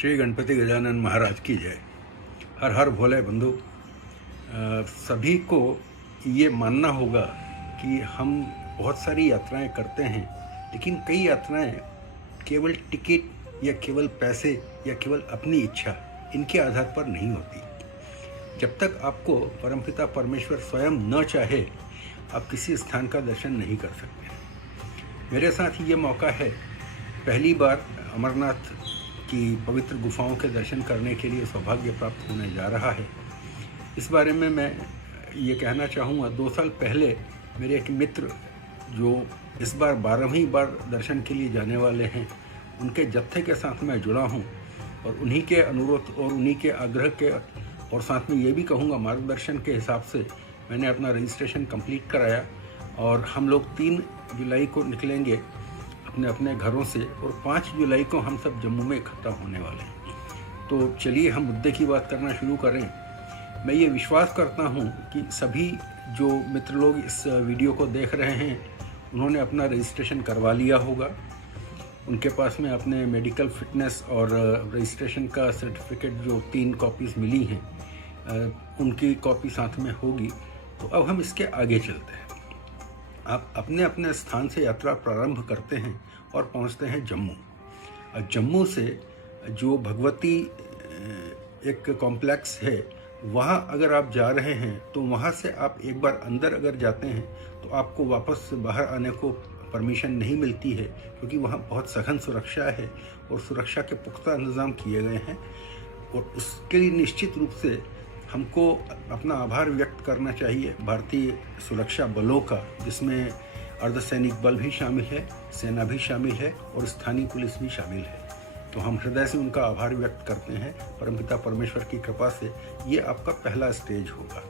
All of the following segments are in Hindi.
श्री गणपति गजानन महाराज की जय। हर हर भोले बंधु। सभी को ये मानना होगा कि हम बहुत सारी यात्राएं करते हैं, लेकिन कई यात्राएं केवल टिकट या केवल पैसे या केवल अपनी इच्छा इनके आधार पर नहीं होती। जब तक आपको परमपिता परमेश्वर स्वयं न चाहे, आप किसी स्थान का दर्शन नहीं कर सकते। मेरे साथ ये मौका है, पहली बार अमरनाथ की पवित्र गुफाओं के दर्शन करने के लिए सौभाग्य प्राप्त होने जा रहा है। इस बारे में मैं ये कहना चाहूँगा, 2 साल पहले मेरे एक मित्र जो इस बार 12वीं बार दर्शन के लिए जाने वाले हैं, उनके जत्थे के साथ मैं जुड़ा हूँ और उन्हीं के अनुरोध और उन्हीं के आग्रह के और साथ में ये भी कहूँगा मार्गदर्शन के हिसाब से मैंने अपना रजिस्ट्रेशन कंप्लीट कराया और हम लोग 3 जुलाई को निकलेंगे अपने अपने घरों से और 5 जुलाई को हम सब जम्मू में इकट्ठा होने वाले हैं। तो चलिए हम मुद्दे की बात करना शुरू करें। मैं ये विश्वास करता हूँ कि सभी जो मित्र लोग इस वीडियो को देख रहे हैं, उन्होंने अपना रजिस्ट्रेशन करवा लिया होगा। उनके पास में अपने मेडिकल फिटनेस और रजिस्ट्रेशन का सर्टिफिकेट जो 3 कॉपीज़ मिली हैं, उनकी कॉपी साथ में होगी। तो अब हम इसके आगे चलते हैं। आप अपने अपने स्थान से यात्रा प्रारंभ करते हैं और पहुंचते हैं जम्मू। और जम्मू से जो भगवती एक कॉम्प्लेक्स है, वहाँ अगर आप जा रहे हैं तो वहाँ से आप एक बार अंदर अगर जाते हैं तो आपको वापस बाहर आने को परमिशन नहीं मिलती है, क्योंकि वहाँ बहुत सघन सुरक्षा है और सुरक्षा के पुख्ता इंतज़ाम किए गए हैं। और उसके लिए निश्चित रूप से हमको अपना आभार व्यक्त करना चाहिए भारतीय सुरक्षा बलों का, जिसमें अर्धसैनिक बल भी शामिल है, सेना भी शामिल है और स्थानीय पुलिस भी शामिल है। तो हम हृदय से उनका आभार व्यक्त करते हैं। परमपिता परमेश्वर की कृपा से ये आपका पहला स्टेज होगा।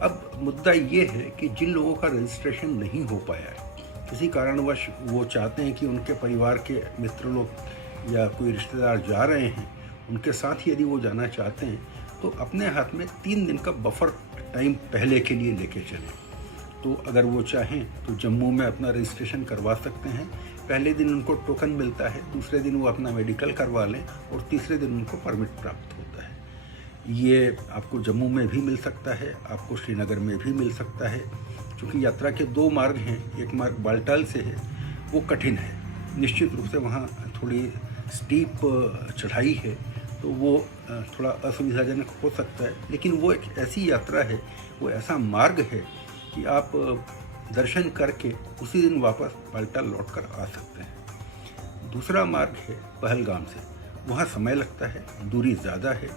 अब मुद्दा ये है कि जिन लोगों का रजिस्ट्रेशन नहीं हो पाया है, किसी कारणवश वो चाहते हैं कि उनके परिवार के मित्र लोग या कोई रिश्तेदार जा रहे हैं, उनके साथ ही यदि वो जाना चाहते हैं तो अपने हाथ में 3 दिन का बफर टाइम पहले के लिए लेके चलें। तो अगर वो चाहें तो जम्मू में अपना रजिस्ट्रेशन करवा सकते हैं। पहले दिन उनको टोकन मिलता है, दूसरे दिन वो अपना मेडिकल करवा लें और तीसरे दिन उनको परमिट प्राप्त होता है। ये आपको जम्मू में भी मिल सकता है, आपको श्रीनगर में भी मिल सकता है। क्योंकि यात्रा के 2 मार्ग हैं, एक मार्ग बाल्टाल से है, वो कठिन है, निश्चित रूप से वहाँ थोड़ी स्टीप चढ़ाई है, तो वो थोड़ा असुविधाजनक हो सकता है। लेकिन वो एक ऐसी यात्रा है, वो ऐसा मार्ग है कि आप दर्शन करके उसी दिन वापस बाल्टाल लौट कर आ सकते हैं। दूसरा मार्ग है पहलगाम से, वहाँ समय लगता है, दूरी ज़्यादा है।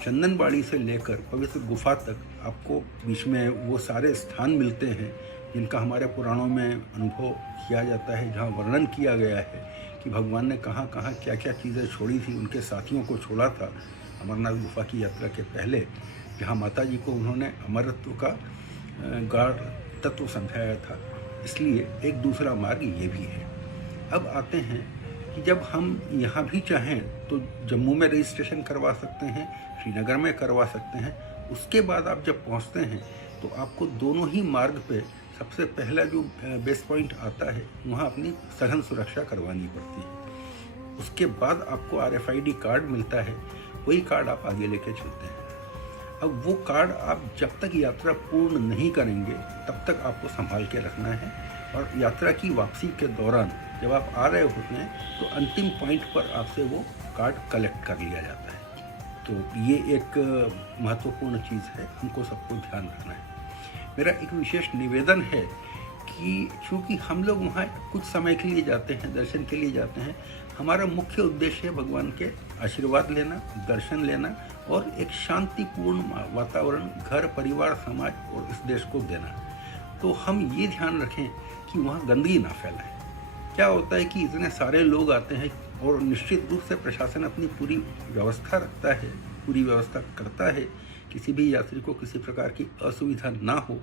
चंदनबाड़ी से लेकर पवित्र गुफा तक आपको बीच में वो सारे स्थान मिलते हैं जिनका हमारे पुराणों में अनुभव किया जाता है, जहाँ वर्णन किया गया है कि भगवान ने कहाँ कहाँ क्या क्या चीज़ें छोड़ी थी, उनके साथियों को छोड़ा था अमरनाथ गुफा की यात्रा के पहले, जहाँ माता जी को उन्होंने अमरत्व का गाढ़ तत्व समझाया था। इसलिए एक दूसरा मार्ग ये भी है। अब आते हैं कि जब हम यहाँ भी चाहें तो जम्मू में रजिस्ट्रेशन करवा सकते हैं, श्रीनगर में करवा सकते हैं। उसके बाद आप जब पहुँचते हैं तो आपको दोनों ही मार्ग पे सबसे पहला जो बेस पॉइंट आता है, वहाँ अपनी सघन सुरक्षा करवानी पड़ती है। उसके बाद आपको RFID कार्ड मिलता है, वही कार्ड आप आगे लेके चलते हैं। अब वो कार्ड आप जब तक यात्रा पूर्ण नहीं करेंगे तब तक आपको संभाल के रखना है, और यात्रा की वापसी के दौरान जब आप आ रहे होते हैं तो अंतिम पॉइंट पर आपसे वो कार्ड कलेक्ट कर लिया जाता है। तो ये एक महत्वपूर्ण चीज़ है, हमको सबको ध्यान रखना है। मेरा एक विशेष निवेदन है कि चूँकि हम लोग वहाँ कुछ समय के लिए जाते हैं, दर्शन के लिए जाते हैं, हमारा मुख्य उद्देश्य है भगवान के आशीर्वाद लेना, दर्शन लेना और एक शांतिपूर्ण वातावरण घर, परिवार, समाज और इस देश को देना। तो हम ये ध्यान रखें कि वहाँ गंदगी ना फैलाए। क्या होता है कि इतने सारे लोग आते हैं और निश्चित रूप से प्रशासन अपनी पूरी व्यवस्था रखता है, पूरी व्यवस्था करता है, किसी भी यात्री को किसी प्रकार की असुविधा ना हो।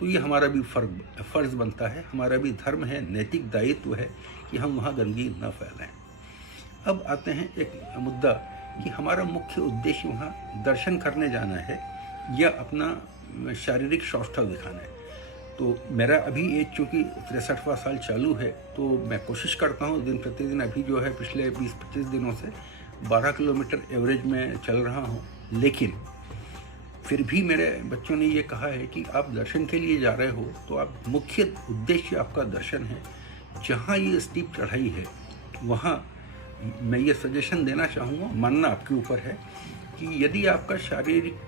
तो ये हमारा भी फ़र्ज़ बनता है, हमारा भी धर्म है, नैतिक दायित्व है कि हम वहाँ गंदगी न फैलाएं। अब आते हैं एक मुद्दा कि हमारा मुख्य उद्देश्य वहाँ दर्शन करने जाना है या अपना शारीरिक सौष्ठव दिखाना है। तो मेरा अभी एज चूँकि 63वां साल चालू है, तो मैं कोशिश करता हूँ दिन प्रतिदिन, अभी जो है पिछले 20-25 दिनों से 12 किलोमीटर एवरेज में चल रहा हूँ, लेकिन फिर भी मेरे बच्चों ने ये कहा है कि आप दर्शन के लिए जा रहे हो तो आप मुख्य उद्देश्य आपका दर्शन है। जहाँ ये स्टीप चढ़ाई है वहाँ मैं ये सजेशन देना चाहूँगा, मानना आपके ऊपर है, कि यदि आपका शारीरिक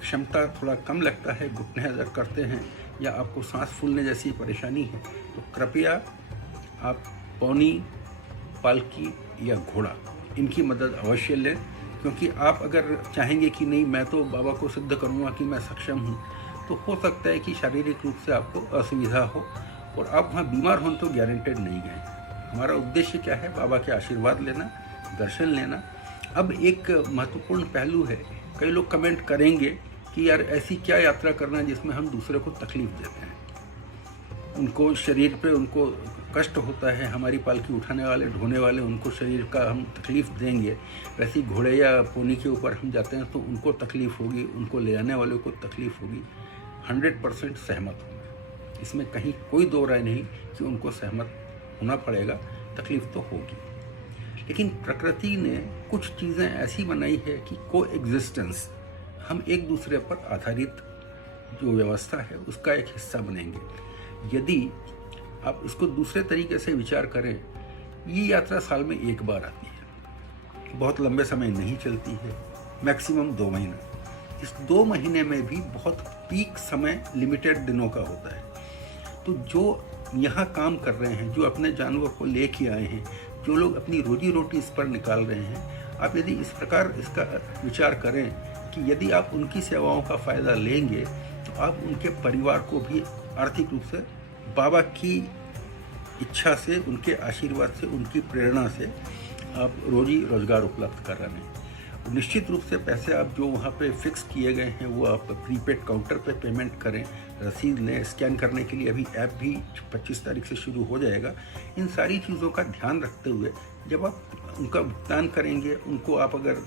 क्षमता थोड़ा कम लगता है, घुटने दर्द करते हैं या आपको सांस फूलने जैसी परेशानी है, तो कृपया आप पौनी, पालकी या घोड़ा इनकी मदद अवश्य लें। क्योंकि आप अगर चाहेंगे कि नहीं मैं तो बाबा को सिद्ध करूँगा कि मैं सक्षम हूँ, तो हो सकता है कि शारीरिक रूप से आपको असुविधा हो और आप वहाँ बीमार हों तो गारंटेड नहीं गए। हमारा उद्देश्य क्या है? बाबा के आशीर्वाद लेना, दर्शन लेना। अब एक महत्वपूर्ण पहलू है, कई लोग कमेंट करेंगे कि यार ऐसी क्या यात्रा करना जिसमें हम दूसरे को तकलीफ़ देते हैं, उनको शरीर पे उनको कष्ट होता है, हमारी पालकी उठाने वाले ढोने वाले उनको शरीर का हम तकलीफ़ देंगे, वैसे घोड़े या पोनी के ऊपर हम जाते हैं तो उनको तकलीफ़ होगी, उनको ले जाने वालों को तकलीफ़ होगी। 100% सहमत हूँ मैं, इसमें कहीं कोई दो राय नहीं कि उनको सहमत होना पड़ेगा, तकलीफ़ तो होगी। लेकिन प्रकृति ने कुछ चीज़ें ऐसी बनाई है कि कोएग्जिस्टेंस, हम एक दूसरे पर आधारित जो व्यवस्था है उसका एक हिस्सा बनेंगे। यदि आप इसको दूसरे तरीके से विचार करें, ये यात्रा साल में एक बार आती है, बहुत लंबे समय नहीं चलती है, मैक्सिमम 2 महीना। इस 2 महीने में भी बहुत पीक समय लिमिटेड दिनों का होता है। तो जो यहाँ काम कर रहे हैं, जो अपने जानवर को लेके आए हैं, जो लोग अपनी रोजी रोटी इस पर निकाल रहे हैं, आप यदि इस प्रकार इसका विचार करें कि यदि आप उनकी सेवाओं का फ़ायदा लेंगे तो आप उनके परिवार को भी आर्थिक रूप से बाबा की इच्छा से, उनके आशीर्वाद से, उनकी प्रेरणा से आप रोजी रोजगार उपलब्ध कर रहे हैं। निश्चित रूप से पैसे आप जो वहाँ पे फिक्स किए गए हैं वो आप प्रीपेड काउंटर पे पेमेंट करें, रसीद लें। स्कैन करने के लिए अभी ऐप भी 25 तारीख से शुरू हो जाएगा। इन सारी चीज़ों का ध्यान रखते हुए जब आप उनका भुगतान करेंगे, उनको आप अगर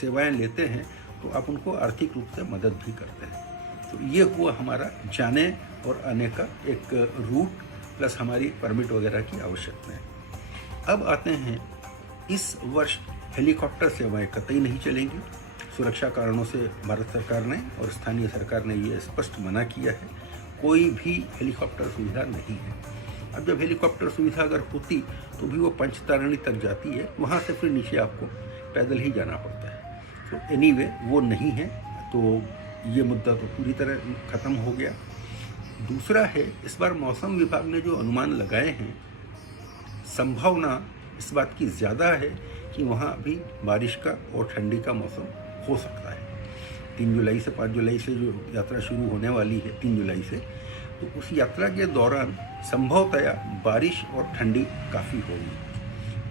सेवाएं लेते हैं तो आप उनको आर्थिक रूप से मदद भी करते हैं। तो ये हुआ हमारा जाने और आने का एक रूट प्लस हमारी परमिट वगैरह की आवश्यकता है। अब आते हैं, इस वर्ष हेलीकॉप्टर सेवाएं कतई नहीं चलेंगी। सुरक्षा कारणों से भारत सरकार ने और स्थानीय सरकार ने ये स्पष्ट मना किया है, कोई भी हेलीकॉप्टर सुविधा नहीं है। अब जब हेलीकॉप्टर सुविधा अगर होती तो भी वो पंचतारणी तक जाती है, वहाँ से फिर नीचे आपको पैदल ही जाना पड़ता है। तो एनीवे वो नहीं है, तो ये मुद्दा तो पूरी तरह ख़त्म हो गया। दूसरा है, इस बार मौसम विभाग ने जो अनुमान लगाए हैं, संभावना इस बात की ज़्यादा है कि वहाँ अभी बारिश का और ठंडी का मौसम हो सकता है। 3 जुलाई से 5 जुलाई से जो यात्रा शुरू होने वाली है, 3 जुलाई से, तो उस यात्रा के दौरान संभवतया बारिश और ठंडी काफ़ी होगी।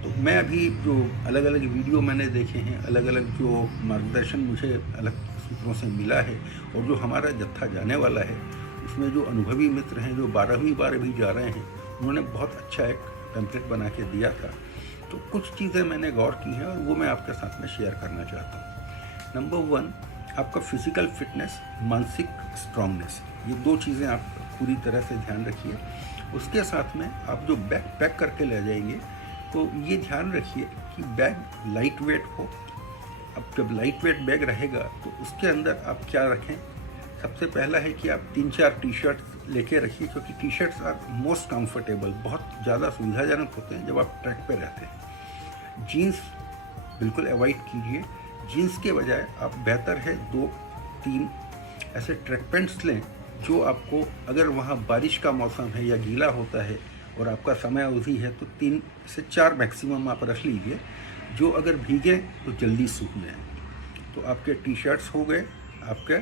तो मैं अभी जो अलग अलग वीडियो मैंने देखे हैं, अलग अलग जो मार्गदर्शन मुझे अलग सूत्रों से मिला है और जो हमारा जत्था जाने वाला है, उसमें जो अनुभवी मित्र हैं जो 12वीं बार भी जा रहे हैं, उन्होंने बहुत अच्छा एक टेम्पलेट बना के दिया था। तो कुछ चीज़ें मैंने गौर की हैं और वो मैं आपके साथ में शेयर करना चाहता हूँ। नंबर 1, आपका फिजिकल फिटनेस, मानसिक स्ट्रांगनेस, ये 2 चीज़ें आप पूरी तरह से ध्यान रखिए। उसके साथ में आप जो बैग पैक करके ले जाएंगे तो ये ध्यान रखिए कि बैग लाइट वेट हो। अब जब लाइट वेट बैग रहेगा तो उसके अंदर आप क्या रखें? सबसे पहला है कि आप 3-4 टी-शर्ट्स लेके रखिए, क्योंकि टी-शर्ट्स आर मोस्ट कंफर्टेबल, बहुत ज़्यादा सुविधाजनक होते हैं जब आप ट्रैक पे रहते हैं। जीन्स बिल्कुल अवॉइड कीजिए, जीन्स के बजाय आप बेहतर है 2-3 ऐसे ट्रैक पैंट्स लें जो आपको, अगर वहाँ बारिश का मौसम है या गीला होता है और आपका समय अवधि है तो 3 से 4 मैक्सिमम आप रख लीजिए, जो अगर भीगे तो जल्दी सूख जाए। तो आपके टी-शर्ट्स हो गए, आपके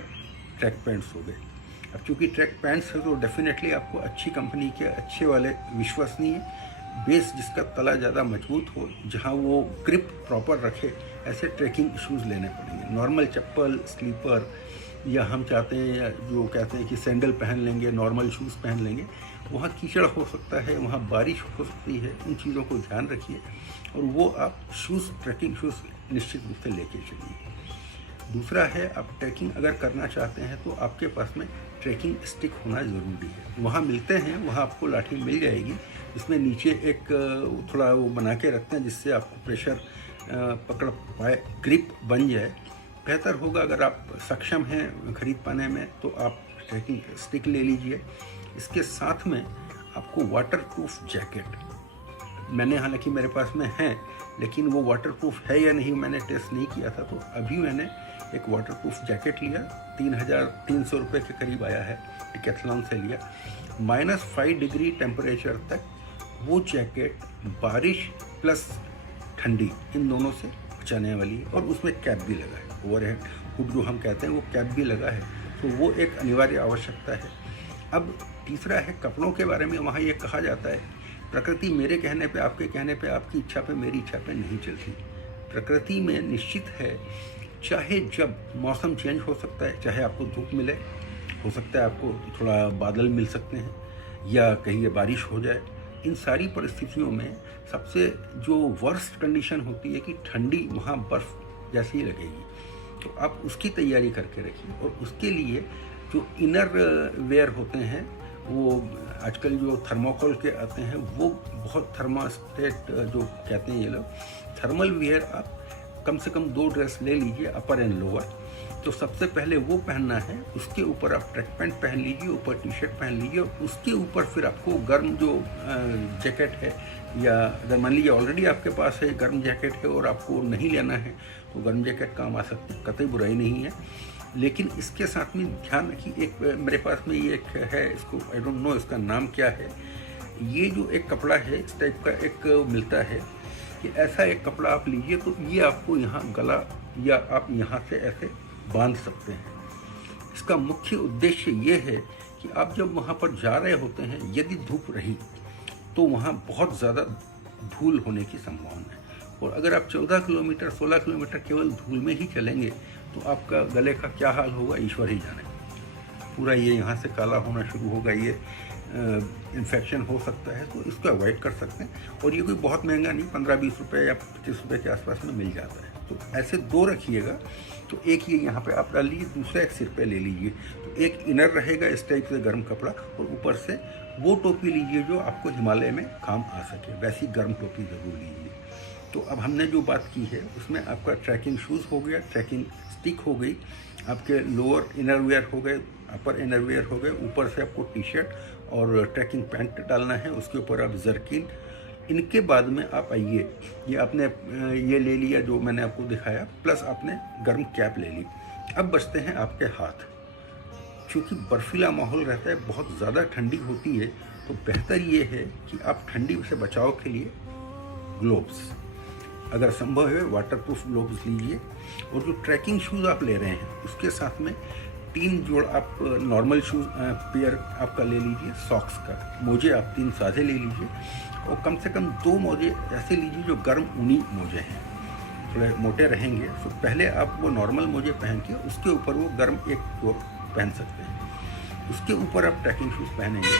ट्रैक पैंट्स हो गए। अब चूँकि ट्रैक पैंट्स है तो डेफिनेटली आपको अच्छी कंपनी के, अच्छे वाले, विश्वसनीय बेस जिसका तला ज़्यादा मजबूत हो, जहाँ वो ग्रिप प्रॉपर रखे, ऐसे ट्रैकिंग शूज़ लेने पड़ेंगे। नॉर्मल चप्पल, स्लीपर, या हम चाहते हैं या जो कहते हैं कि सैंडल पहन लेंगे, नॉर्मल शूज़ पहन लेंगे, वहाँ कीचड़ हो सकता है, वहाँ बारिश हो सकती है। उन चीज़ों को ध्यान रखिए और वो आप शूज़, ट्रैकिंग शूज़ निश्चित रूप से लेके चलिए। दूसरा है, आप ट्रैकिंग अगर करना चाहते हैं तो आपके पास में ट्रैकिंग स्टिक होना ज़रूरी है। वहाँ मिलते हैं, वहाँ आपको लाठी मिल जाएगी, इसमें नीचे एक थोड़ा वो बना के रखते हैं जिससे आपको प्रेशर पकड़ पाए, ग्रिप बन जाए। बेहतर होगा अगर आप सक्षम हैं खरीद पाने में तो आप ट्रैकिंग स्टिक ले लीजिए। इसके साथ में आपको वाटरप्रूफ जैकेट, मैंने हालांकि मेरे पास में है लेकिन वो वाटरप्रूफ है या नहीं मैंने टेस्ट नहीं किया था, तो अभी मैंने एक वाटरप्रूफ जैकेट लिया, 3,300 रुपये के करीब आया है, डिकैथलॉन से लिया। -5 डिग्री टेम्परेचर तक वो जैकेट बारिश प्लस ठंडी इन दोनों से बचाने वाली है, और उसमें कैप भी लगा है, ओवरहेड हुड जो हम कहते हैं वो कैप भी लगा है, तो वो एक अनिवार्य आवश्यकता है। अब तीसरा है कपड़ों के बारे में। वहाँ ये कहा जाता है प्रकृति मेरे कहने पे, आपके कहने पे, आपकी इच्छा पे, मेरी इच्छा पे नहीं चलती। प्रकृति में निश्चित है, चाहे जब मौसम चेंज हो सकता है, चाहे आपको धूप मिले, हो सकता है आपको थोड़ा बादल मिल सकते हैं, या कहीं बारिश हो जाए। इन सारी परिस्थितियों में सबसे जो वर्स्ट कंडीशन होती है कि ठंडी वहाँ बर्फ़ जैसी लगेगी, तो आप उसकी तैयारी करके रखिए। और उसके लिए जो इनर वेयर होते हैं, वो आजकल जो थर्मोकोल के आते हैं, वो बहुत थर्मास्टेट जो कहते हैं ये लोग, थर्मल वेयर आप कम से कम 2 ड्रेस ले लीजिए, अपर एंड लोअर। तो सबसे पहले वो पहनना है, उसके ऊपर आप ट्रैक पैंट पहन लीजिए, ऊपर टी-शर्ट पहन लीजिए, और उसके ऊपर फिर आपको गर्म जो जैकेट है, या अगर मान लीजिए ऑलरेडी आपके पास है गर्म जैकेट है और आपको नहीं लेना है तो गर्म जैकेट काम आ सकते हैं, कतई बुराई नहीं है। लेकिन इसके साथ में ध्यान रखिए, एक मेरे पास में ये एक है, इसको आई डोंट नो इसका नाम क्या है, ये जो एक कपड़ा है इस टाइप का एक मिलता है, कि ऐसा एक कपड़ा आप लीजिए, तो ये आपको यहाँ गला या आप यहाँ से ऐसे बांध सकते हैं। इसका मुख्य उद्देश्य ये है कि आप जब वहाँ पर जा रहे होते हैं, यदि धूप रही तो वहाँ बहुत ज़्यादा धूल होने की संभावना है, और अगर आप 14 किलोमीटर 16 किलोमीटर केवल धूल में ही चलेंगे तो आपका गले का क्या हाल होगा ईश्वर ही जाने। पूरा ये यहाँ से काला होना शुरू होगा, ये इन्फेक्शन हो सकता है, तो इसको अवॉइड कर सकते हैं। और ये कोई बहुत महंगा नहीं, 15-20 रुपये या 25 रुपये के आसपास में मिल जाता है। तो ऐसे 2 रखिएगा, तो एक ये यहाँ पे आप डाल लीजिए, दूसरा एक सिर पे ले लीजिए, तो एक इनर रहेगा इस टाइप से गर्म कपड़ा, और ऊपर से वो टोपी लीजिए जो आपको हिमालय में काम आ सके, वैसी गर्म टोपी ज़रूर लीजिए। तो अब हमने जो बात की है उसमें आपका ट्रैकिंग शूज़ हो गया, ट्रैकिंग स्टिक हो गई, आपके लोअर इनर वेयर हो गए, अपर इनर वेयर हो गए, ऊपर से आपको टी-शर्ट और ट्रैकिंग पैंट डालना है, उसके ऊपर आप जर्किन। इनके बाद में आप आइए, ये आपने ये ले लिया जो मैंने आपको दिखाया, प्लस आपने गर्म कैप ले ली। अब बचते हैं आपके हाथ। चूँकि बर्फीला माहौल रहता है, बहुत ज़्यादा ठंडी होती है, तो बेहतर ये है कि आप ठंडी से बचाव के लिए ग्लोव्स, अगर संभव है वाटरप्रूफ ग्लोव्स लीजिए। और जो ट्रैकिंग शूज़ आप ले रहे हैं उसके साथ में 3 जोड़ आप नॉर्मल शूज़ पेयर आपका ले लीजिए, सॉक्स का, मोजे आप 3 साझे ले लीजिए, और कम से कम 2 मोजे ऐसे लीजिए जो गर्म ऊनी मोजे हैं, थोड़े मोटे रहेंगे। तो पहले आप वो नॉर्मल मोजे पहन के उसके ऊपर वो गर्म एक जोड़ पहन सकते हैं, उसके ऊपर आप ट्रैकिंग शूज़ पहनेंगे।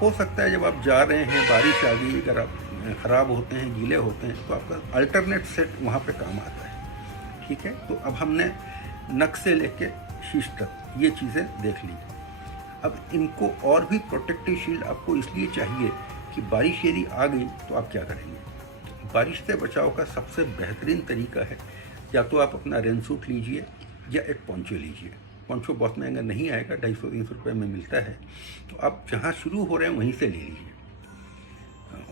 हो सकता है जब आप जा रहे हैं, बारिश आ गई, अगर आप ख़राब होते हैं, गीले होते हैं, तो आपका अल्टरनेट सेट वहाँ पे काम आता है। ठीक है, तो अब हमने नक से लेके शीश तक ये चीज़ें देख ली। अब इनको और भी प्रोटेक्टिव शील्ड आपको इसलिए चाहिए कि बारिश यदि आ गई तो आप क्या करेंगे। बारिश से बचाव का सबसे बेहतरीन तरीका है, या तो आप अपना रेन सूट लीजिए या एक पोंचो लीजिए। पोंचो बहुत महंगा नहीं आएगा, 250-300 रुपये में मिलता है, तो आप जहाँ शुरू हो रहे हैं वहीं से ले लीजिए।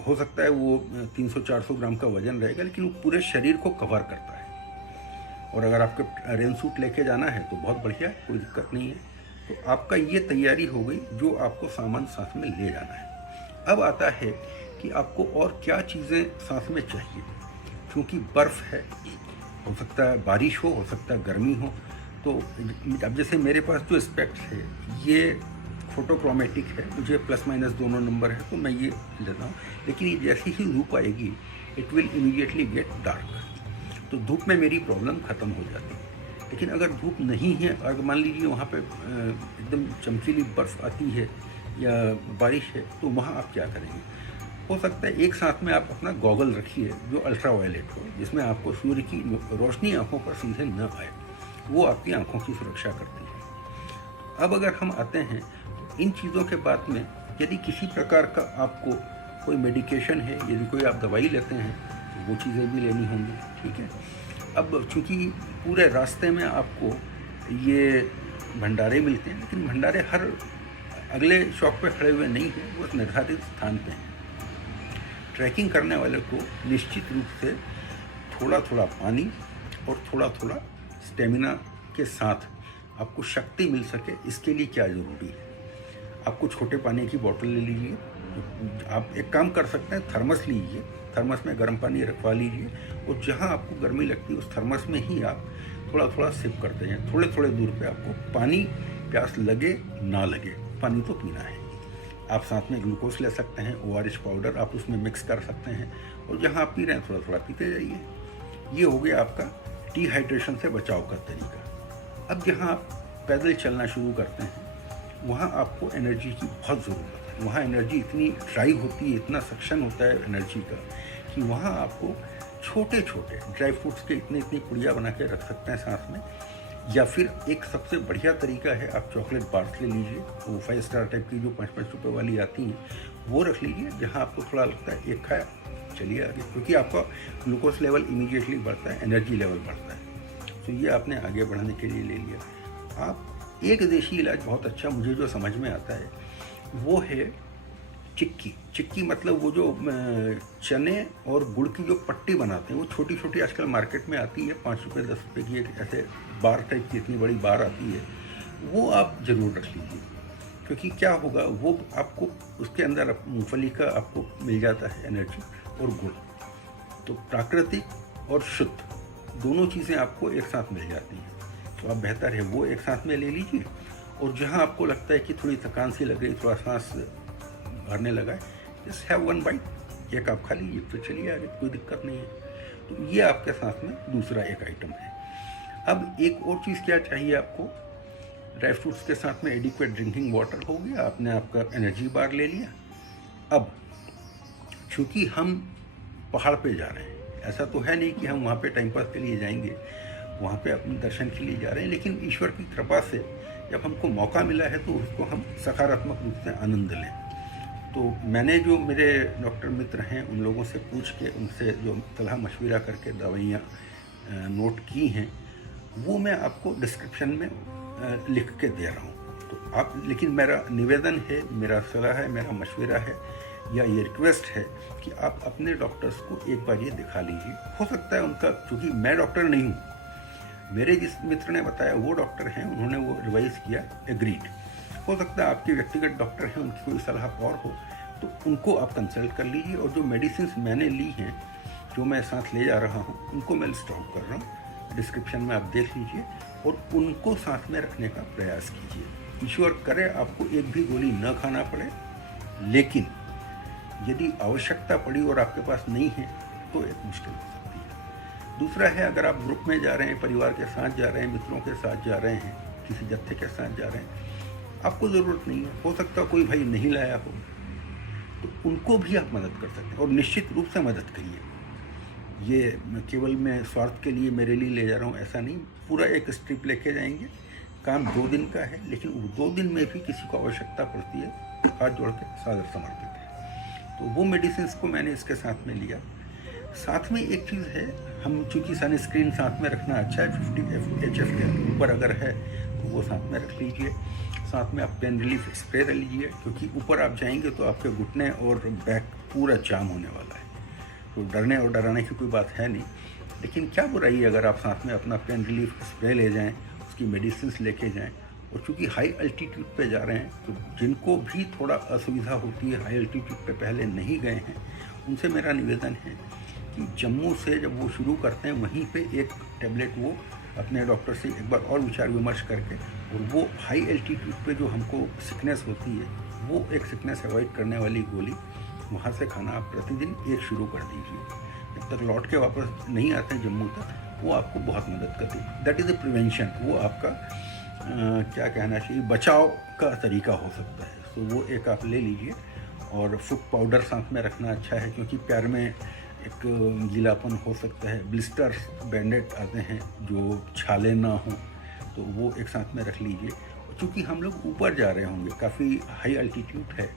हो सकता है वो 300-400 ग्राम का वजन रहेगा, लेकिन वो पूरे शरीर को कवर करता है। और अगर आपके रेन सूट लेके जाना है तो बहुत बढ़िया, कोई दिक्कत नहीं है। तो आपका ये तैयारी हो गई जो आपको सामान साथ में ले जाना है। अब आता है कि आपको और क्या चीज़ें साथ में चाहिए, क्योंकि बर्फ़ है, हो सकता है बारिश हो सकता है गर्मी हो। तो अब जैसे मेरे पास जो स्पेक्ट्स है ये फोटोक्रोमेटिक है, मुझे प्लस माइनस दोनों नंबर है, तो मैं ये लेता हूँ। लेकिन ये जैसी ही धूप आएगी it will immediately gate dark, तो धूप में मेरी प्रॉब्लम ख़त्म हो जाती है। लेकिन अगर धूप नहीं है, अगर मान लीजिए वहाँ पे एकदम चमकीली बर्फ़ आती है या बारिश है, तो वहाँ आप क्या करेंगे। हो सकता है एक साथ में आप अपना गॉगल रखिए जो अल्ट्रा वायलेट हो, जिसमें आपको सूर्य की रोशनी आँखों पर सीधे न आए, वो आपकी आँखों की सुरक्षा करती है। अब अगर हम आते हैं तो इन चीज़ों के बाद में, यदि किसी प्रकार का आपको कोई मेडिकेशन है, यदि कोई आप दवाई लेते हैं, तो वो चीज़ें भी लेनी होंगी, ठीक है। अब चूँकि पूरे रास्ते में आपको ये भंडारे मिलते हैं, लेकिन भंडारे हर अगले शॉप पे खड़े हुए नहीं हैं, वो निर्धारित स्थान पे हैं। ट्रैकिंग करने वाले को निश्चित रूप से थोड़ा थोड़ा पानी और थोड़ा थोड़ा स्टेमिना के साथ आपको शक्ति मिल सके, इसके लिए क्या ज़रूरी है। आपको छोटे पानी की बोतल ले लीजिए, आप एक काम कर सकते हैं, थर्मस लीजिए, थर्मस में गर्म पानी रखवा लीजिए और जहाँ आपको गर्मी लगती है उस थर्मस में ही आप थोड़ा थोड़ा सिप करते हैं। थोड़े थोड़े दूर पे आपको पानी, प्यास लगे ना लगे, पानी तो पीना है। आप साथ में ग्लूकोज ले सकते हैं, ORS पाउडर आप उसमें मिक्स कर सकते हैं और जहाँ आप पी रहे हैं थोड़ा थोड़ा पीते जाइए। ये हो गया आपका डिहाइड्रेशन से बचाव का तरीका। अब जहाँ आप पैदल चलना शुरू करते हैं वहाँ आपको एनर्जी की बहुत ज़रूरत है। वहाँ एनर्जी इतनी ड्राई होती है, इतना सक्शन होता है एनर्जी का कि वहाँ आपको छोटे छोटे ड्राई फ्रूट्स के इतनी पुड़िया बना के रख सकते हैं साथ में। या फिर एक सबसे बढ़िया तरीका है, आप चॉकलेट बार्स ले लीजिए, वो 5 स्टार टाइप की जो 5-5 रुपये वाली आती हैं वो रख लीजिए। जहाँ आपको थोड़ा लगता है एक खाया चलिए आगे, क्योंकि आपका ग्लूकोज लेवल इमीडिएटली बढ़ता है, एनर्जी लेवल बढ़ता है। तो ये आपने आगे बढ़ाने के लिए ले लिया। आप एक देशी इलाज बहुत अच्छा मुझे जो समझ में आता है वो है चिक्की। चिक्की मतलब वो जो चने और गुड़ की जो पट्टी बनाते हैं, वो छोटी छोटी आजकल मार्केट में आती है, 5 रुपये 10 रुपये की एक ऐसे बार टाइप की इतनी बड़ी बार आती है, वो आप ज़रूर रख लीजिए। क्योंकि क्या होगा, वो आपको उसके अंदर मूंगफली का आपको मिल जाता है एनर्जी और गुड़, तो प्राकृतिक और शुद्ध दोनों चीज़ें आपको एक साथ मिल जाती हैं। तो आप बेहतर है वो एक साथ में ले लीजिए और जहाँ आपको लगता है कि थोड़ी थकान सी लग रही, थोड़ा सांस भरने लगा है, जस्ट हैव 1 बाइट, एक आप खा लीजिए, फिर चलिए आगे, कोई दिक्कत नहीं है। तो ये आपके साथ में दूसरा एक आइटम है। अब एक और चीज़ क्या चाहिए आपको, ड्राई फ्रूट्स के साथ में एडिक्वेट ड्रिंकिंग वाटर हो गया, आपने आपका एनर्जी बार ले लिया। अब चूँकि हम पहाड़ पे जा रहे हैं, ऐसा तो है नहीं कि हम वहाँ पे टाइम पास के लिए जाएंगे, वहाँ पे अपने दर्शन के लिए जा रहे हैं, लेकिन ईश्वर की कृपा से जब हमको मौका मिला है तो उसको हम सकारात्मक रूप से आनंद लें। तो मैंने जो मेरे डॉक्टर मित्र हैं उन लोगों से पूछ के, उनसे जो सलाह मशविरा करके दवाइयाँ नोट की हैं, वो मैं आपको डिस्क्रिप्शन में लिख के दे रहा हूँ। तो आप, लेकिन मेरा निवेदन है, मेरा सलाह है, मेरा मशविरा है या ये रिक्वेस्ट है कि आप अपने डॉक्टर्स को एक बार ये दिखा लीजिए। हो सकता है उनका, क्योंकि मैं डॉक्टर नहीं हूँ, मेरे जिस मित्र ने बताया वो डॉक्टर हैं, उन्होंने वो रिवाइज किया, एग्रीड। हो सकता है आपके व्यक्तिगत डॉक्टर हैं, उनकी कोई सलाह और हो तो उनको आप कंसल्ट कर लीजिए। और जो मेडिसिन मैंने ली हैं, जो मैं साथ ले जा रहा हूँ, उनको मैं लिस्ट आउट कर रहा हूँ, डिस्क्रिप्शन में आप देख लीजिए और उनको साथ में रखने का प्रयास कीजिए। ईश्वर करे आपको एक भी गोली न खाना पड़े, लेकिन यदि आवश्यकता पड़ी और आपके पास नहीं है तो एक मुश्किल हो सकती है। दूसरा है, अगर आप ग्रुप में जा रहे हैं, परिवार के साथ जा रहे हैं, मित्रों के साथ जा रहे हैं, किसी जत्थे के साथ जा रहे हैं, आपको ज़रूरत नहीं है, हो सकता कोई भाई नहीं लाया हो, तो उनको भी आप मदद कर सकते हैं और निश्चित रूप से मदद करिए। ये केवल मैं स्वार्थ के लिए मेरे लिए ले जा रहा हूँ ऐसा नहीं, पूरा एक स्ट्रिप लेके जाएंगे। काम 2 दिन का है, लेकिन वो 2 दिन में भी किसी को आवश्यकता पड़ती है, हाथ जोड़ के सादर समर्पित है। तो वो मेडिसिन को मैंने इसके साथ में लिया। साथ में एक चीज़ है, हम चूँकि सनस्क्रीन साथ में रखना अच्छा है, 50 HF के ऊपर अगर है तो वो साथ में रख लीजिए। साथ में आप पेन रिलीफ स्प्रे ले लीजिए, क्योंकि ऊपर आप जाएंगे तो आपके घुटने और बैक पूरा जाम होने वाला है। तो डरने और डराने की कोई बात है नहीं, लेकिन क्या बुराई है अगर आप साथ में अपना पेन रिलीफ स्प्रे ले जाएं, उसकी मेडिसिन लेके जाएं। और चूँकि हाई अल्टीट्यूड पे जा रहे हैं, तो जिनको भी थोड़ा असुविधा होती है, हाई अल्टीट्यूड पे पहले नहीं गए हैं, उनसे मेरा निवेदन है कि जम्मू से जब वो शुरू करते हैं, वहीं पे एक टैबलेट वो अपने डॉक्टर से एक बार और विचार विमर्श करके, और वो हाई एल्टीट्यूड पे जो हमको सिकनेस होती है, वो एक सिकनेस अवॉइड करने वाली गोली वहाँ से खाना आप प्रतिदिन एक शुरू कर दीजिए। जब तक लौट के वापस नहीं आते हैं जम्मू तक, वो आपको बहुत मदद करती है। दैट इज़ ए प्रिवेंशन, वो आपका क्या कहना चाहिए, बचाव का तरीका हो सकता है। तो वो एक आप ले लीजिए। और फुट पाउडर साथ में रखना अच्छा है, क्योंकि पैर में एक गीलापन हो सकता है। ब्लिस्टर्स बैंडेड आते हैं जो छाले ना हों, तो वो एक साथ में रख लीजिए। क्योंकि हम लोग ऊपर जा रहे होंगे, काफ़ी हाई अल्टीट्यूड है,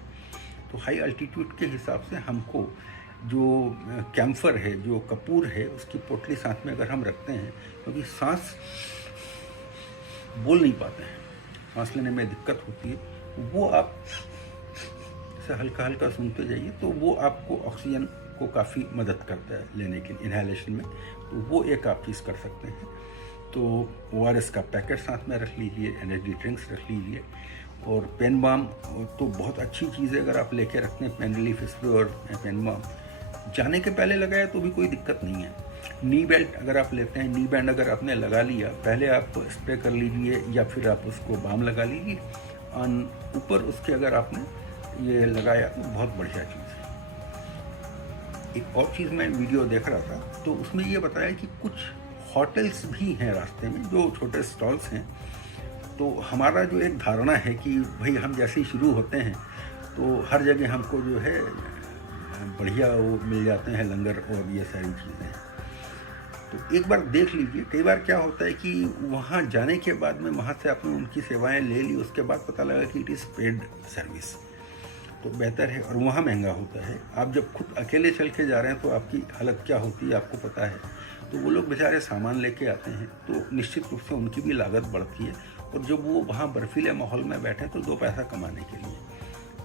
तो हाई अल्टीट्यूड के हिसाब से हमको जो कैम्फर है, जो कपूर है, उसकी पोटली साथ में अगर हम रखते हैं, क्योंकि सांस बोल नहीं पाते हैं, सांस लेने में दिक्कत होती है, वो आप से हल्का हल्का सुनते जाइए तो वो आपको ऑक्सीजन को काफ़ी मदद करता है लेने के लिए, इन्हेलेशन में। तो वो एक आप चीज़ कर सकते हैं। तो ORS का पैकेट साथ में रख लीजिए, एनर्जी ड्रिंक्स रख लीजिए, और पेन बाम तो बहुत अच्छी चीज़ है अगर आप लेके रखते हैं, पेन रिलीफ स्प्रे और पेन बाम जाने के पहले लगाया तो भी कोई दिक्कत नहीं है। नी बेल्ट अगर आप लेते हैं, नी बैंड अगर आपने लगा लिया, पहले आप स्प्रे कर लीजिए या फिर आप उसको बाम लगा लीजिए, ऊपर उसके अगर आपने ये लगाया तो बहुत बढ़िया चीज़ है। एक और चीज़ मैं वीडियो देख रहा था तो उसमें ये बताया कि कुछ होटल्स भी हैं रास्ते में, जो छोटे स्टॉल्स हैं। तो हमारा जो एक धारणा है कि भाई हम जैसे ही शुरू होते हैं तो हर जगह हमको जो है बढ़िया वो मिल जाते हैं लंगर और ये सारी चीज़ें। तो एक बार देख लीजिए, कई बार क्या होता है कि वहाँ जाने के बाद में वहाँ से आपने उनकी सेवाएं ले ली, उसके बाद पता लगा कि इट इज़ पेड सर्विस, तो बेहतर है, और वहाँ महंगा होता है। आप जब खुद अकेले चल के जा रहे हैं तो आपकी हालत क्या होती है आपको पता है। तो वो लोग बेचारे सामान लेके आते हैं तो निश्चित रूप से उनकी भी लागत बढ़ती है, और जब वो वहाँ बर्फीले माहौल में बैठे तो 2 पैसा कमाने के लिए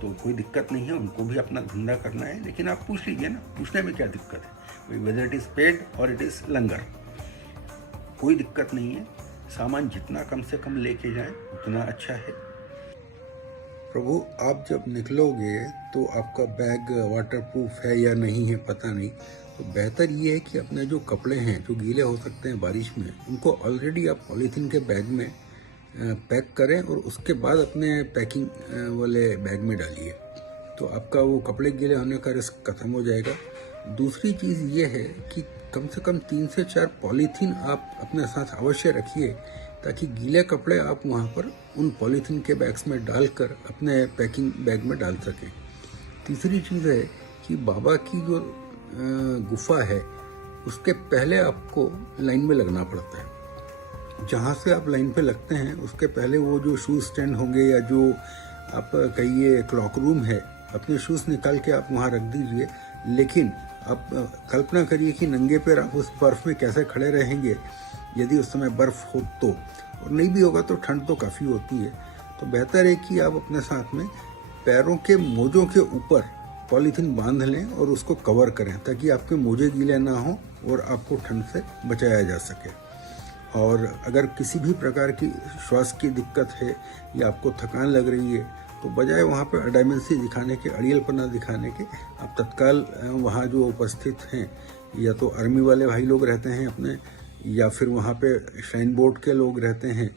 तो कोई दिक्कत नहीं है, उनको भी अपना धंधा करना है। लेकिन आप पूछ लीजिए ना, पूछने में क्या दिक्कत है, वेदर इट इज़ पेड और इट इज़ लंगर, कोई दिक्कत नहीं है। सामान जितना कम से कम लेके जाएं उतना अच्छा है। प्रभु, आप जब निकलोगे तो आपका बैग वाटरप्रूफ है या नहीं है पता नहीं, तो बेहतर ये है कि अपने जो कपड़े हैं जो गीले हो सकते हैं बारिश में, उनको ऑलरेडी आप पॉलीथीन के बैग में पैक करें और उसके बाद अपने पैकिंग वाले बैग में डालिए, तो आपका वो कपड़े गीले होने का रिस्क खत्म हो जाएगा। दूसरी चीज़ ये है कि कम से कम 3 से 4 पॉलीथीन आप अपने साथ अवश्य रखिए, ताकि गीले कपड़े आप वहाँ पर उन पॉलीथीन के बैग्स में डालकर अपने पैकिंग बैग में डाल सकें। तीसरी चीज़ है कि बाबा की जो गुफा है उसके पहले आपको लाइन में लगना पड़ता है। जहाँ से आप लाइन पे लगते हैं उसके पहले वो जो शूज़ स्टैंड होंगे या जो आप कहिए क्लॉक रूम है, अपने शूज़ निकाल के आप वहाँ रख दीजिए। लेकिन आप कल्पना करिए कि नंगे पैर आप उस बर्फ़ में कैसे खड़े रहेंगे, यदि उस समय बर्फ़ हो तो, और नहीं भी होगा तो ठंड तो काफ़ी होती है। तो बेहतर है कि आप अपने साथ में पैरों के मोजों के ऊपर पॉलीथीन बांध लें और उसको कवर करें, ताकि आपके मोजे गीले ना हो और आपको ठंड से बचाया जा सके। और अगर किसी भी प्रकार की श्वास की दिक्कत है या आपको थकान लग रही है तो बजाय वहाँ पर अडाइमेंसी दिखाने के, अड़ियलपना दिखाने के, आप तत्काल वहाँ जो उपस्थित हैं, या तो आर्मी वाले भाई लोग रहते हैं अपने, या फिर वहाँ पे श्राइन बोर्ड के लोग रहते हैं,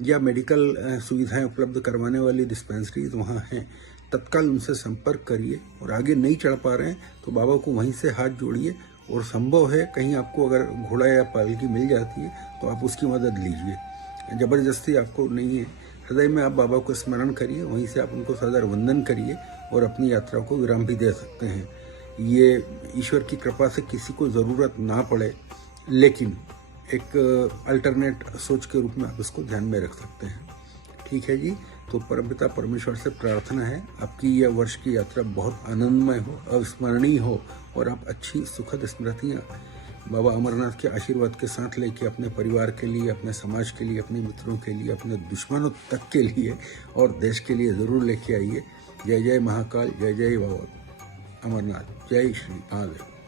या मेडिकल सुविधाएं उपलब्ध करवाने वाली डिस्पेंसरीज वहाँ हैं, तत्काल उनसे संपर्क करिए। और आगे नहीं चढ़ पा रहे हैं तो बाबा को वहीं से हाथ जोड़िए, और संभव है कहीं आपको अगर घोड़ा या पालकी मिल जाती है तो आप उसकी मदद लीजिए। ज़बरदस्ती आपको नहीं है, हृदय में आप बाबा को स्मरण करिए, वहीं से आप उनको सदर वंदन करिए और अपनी यात्रा को विराम भी दे सकते हैं। ये ईश्वर की कृपा से किसी को ज़रूरत ना पड़े, लेकिन एक अल्टरनेट सोच के रूप में आप इसको ध्यान में रख सकते हैं। ठीक है जी, तो परमपिता परमेश्वर से प्रार्थना है आपकी यह वर्ष की यात्रा बहुत आनंदमय हो, अविस्मरणीय हो, और आप अच्छी सुखद स्मृतियाँ बाबा अमरनाथ के आशीर्वाद के साथ लेके अपने परिवार के लिए, अपने समाज के लिए, अपने मित्रों के लिए, अपने दुश्मनों तक के लिए और देश के लिए ज़रूर लेके आइए। जय जय महाकाल, जय जय बाबा अमरनाथ, जय श्री महादेव।